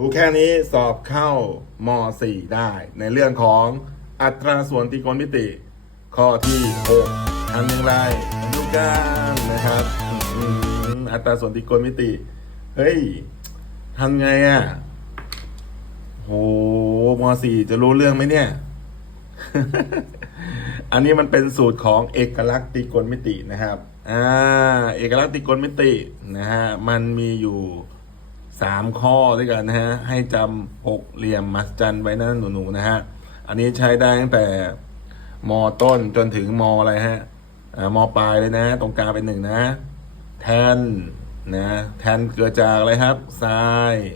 รู้แค่นี้สอบเข้าม4ได้ ในเรื่องของอัตราส่วนตรีโกณมิติ ข้อที่6ทำอย่างไรดูกันนะครับอัตราส่วนตรีโกณมิติ เฮ้ยทำไงอะโหม4จะรู้เรื่องไหมเนี่ย อันนี้มันเป็นสูตรของเอกลักษณ์ตรีโกณมิตินะครับ อ่า เอกลักษณ์ตรีโกณมิตินะฮะมันมีอยู่ สามข้อด้วยกันนะฮะ ให้จำหกเหลี่ยมมัสจันไว้นะหนูๆนะฮะ อันนี้ใช้ได้ตั้งแต่มต้นจนถึงมอะไรฮะมปลายเลยนะ ตรงกลางเป็นหนึ่งนะ แทนนะแทนเกิดจากอะไรครับไซน์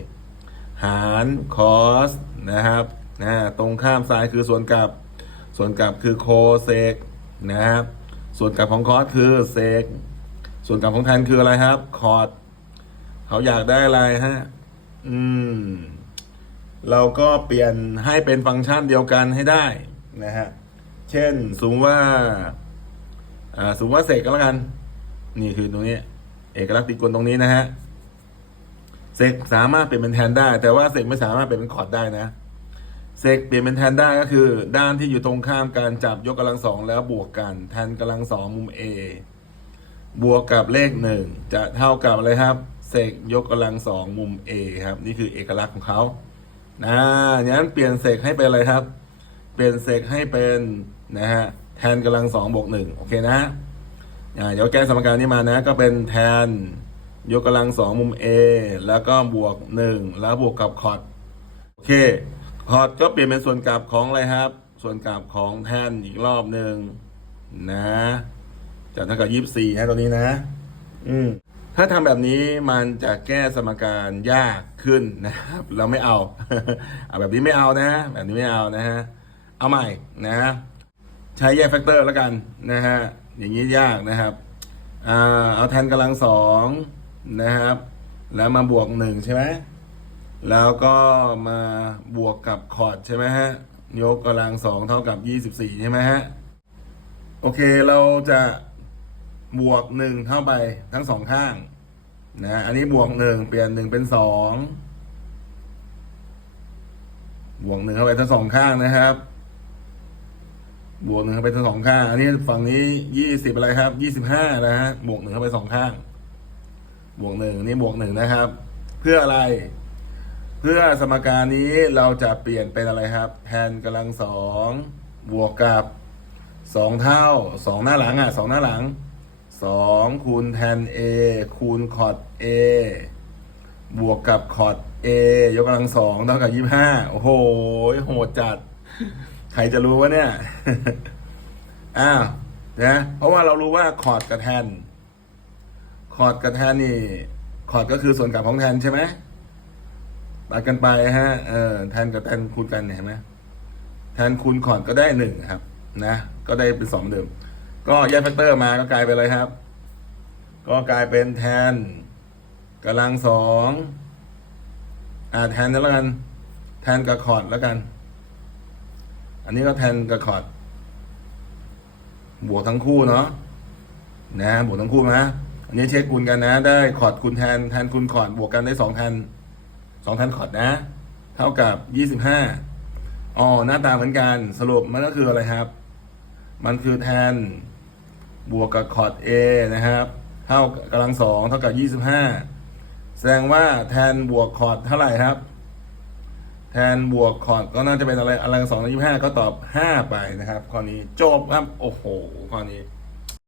หารคอสนะครับนะตรงข้ามไซน์คือส่วนกลับ ส่วนกลับคือโคเซกนะครับ ส่วนกลับของคอสคือเซก ส่วนกลับของแทนคืออะไรครับ คอร์ด เขาอยากได้อะไรฮะ อืม เราก็เปลี่ยนให้เป็นฟังก์ชันเดียวกันให้ได้นะฮะ เช่นสมมติว่า อ่าสมมติว่าเสกก็แล้วกัน นี่คือตรงนี้ เอกลักษณ์ตรีโกณตรงนี้นะฮะ เสกสามารถเปลี่ยนเป็นแทนได้ แต่ว่าเสกไม่สามารถเปลี่ยนเป็นคอร์ดได้นะเซกเปลี่ยนเป็นแทนได้ก็คือ ด้านที่อยู่ตรงข้ามการจับยกกำลังสองแล้วบวกกันแทนกำลังสองมุม A บวกกับเลขหนึ่งจะเท่ากับอะไรครับ เซกยกกำลังสองมุม A ครับ นี่คือเอกลักษณ์ของเขานะอย่างนั้นเปลี่ยนเซกให้เป็นอะไรครับ เปลี่ยนเซกให้เป็นนะฮะแทนกำลังสองบวกหนึ่งโอเคนะอ่าเดี๋ยวแก้สมการนี้มานะ ก็เป็นแทนยกกำลังสองมุม A แล้วก็บวกหนึ่งแล้วบวกกับคอร์ดโอเคคอร์ดก็เปลี่ยนเป็นส่วนกลับของอะไรครับ ส่วนกลับของแทนอีกรอบหนึ่งนะจะเท่ากับยี่สี่นะตัวนี้นะ อืม ถ้าทำแบบนี้มันจะแก้สมการยากขึ้นนะครับ เราไม่เอาเอาแบบนี้ไม่เอานะ แบบนี้ไม่เอานะฮะเอาใหม่นะใช้แยกแฟกเตอร์แล้วกันนะฮะอย่างนี้ยากนะครับเอาแทนกำลังสองนะครับ แล้วมาบวกหนึ่งใช่ไหมแล้วก็มาบวกกับคอร์ดใช่ไหมฮะยกกำลังสองเท่ากับยี่สิบสี่ใช่ไหมฮะโอเคเราจะ บวกหนึ่งเข้าไปทั้งสองข้างนะอันนี้บวกหนึ่งเปลี่ยนหนึ่งเป็นสองบวกหนึ่งเข้าไปทั้งสองข้างนะครับ บวกหนึ่งเข้าไปทั้งสองข้าง อันนี้ฝั่งนี้ยี่สิบอะไรครับยี่สิบห้านะฮะบวกหนึ่งเข้าไปสองข้าง บวกหนึ่งนี่บวกหนึ่งนะครับ เพื่ออะไร เพื่อสมการนี้เราจะเปลี่ยนเป็นอะไรครับ แทนกำลังสองบวกกับสองเท่าสองหน้าหลังอะสองหน้าหลัง สองคูณแทน a คูณคอร์ด a บวกกับคอร์ด a ยกกำลังสองเท่ากับยี่ห้าโอ้โหโหดจัด ใครจะรู้วะเนี่ย อ้าวนะเพราะว่าเรารู้ว่าคอร์ดกับแทน คอร์ดกับแทนนี่ คอร์ดก็คือส่วนกลับของแทนใช่ไหมตัดกันไปฮะเออแทนกับแทนคูณกันเห็นไหมแทนคูณคอร์ดก็ได้หนึ่งครับ นะ ก็ได้เป็นสองเหมือนเดิม ก็แยกแฟกเตอร์มาก็กลายเป็นอะไรครับ ก็กลายเป็นแทนกำลังสองอ่าแทนนั้นแล้วกัน แทนกับคอร์ดแล้วกัน อันนี้ก็แทนกับคอร์ดบวกทั้งคู่เนาะนะบวกทั้งคู่นะอันนี้เช็คคูณกันนะ ได้คอร์ดคูณแทนแทนคูณคอร์ดบวกกันได้สองแทนสองแทนคอร์ดนะ เท่ากับยี่สิบห้าอ๋อหน้าตาเหมือนกันสรุปมันก็คืออะไรครับ มันคือแทน บวกกับคอร์ด A นะครับ เท่ากำลังสองเท่ากับยี่สิบห้าแสดงว่าแทนบวกคอร์ดเท่าไหร่ครับ แทนบวกคอร์ดก็น่าจะเป็นอะไรกำลังสองยี่สิบห้าก็ตอบห้าไปนะครับข้อนี้จบครับ โอ้โหข้อนี้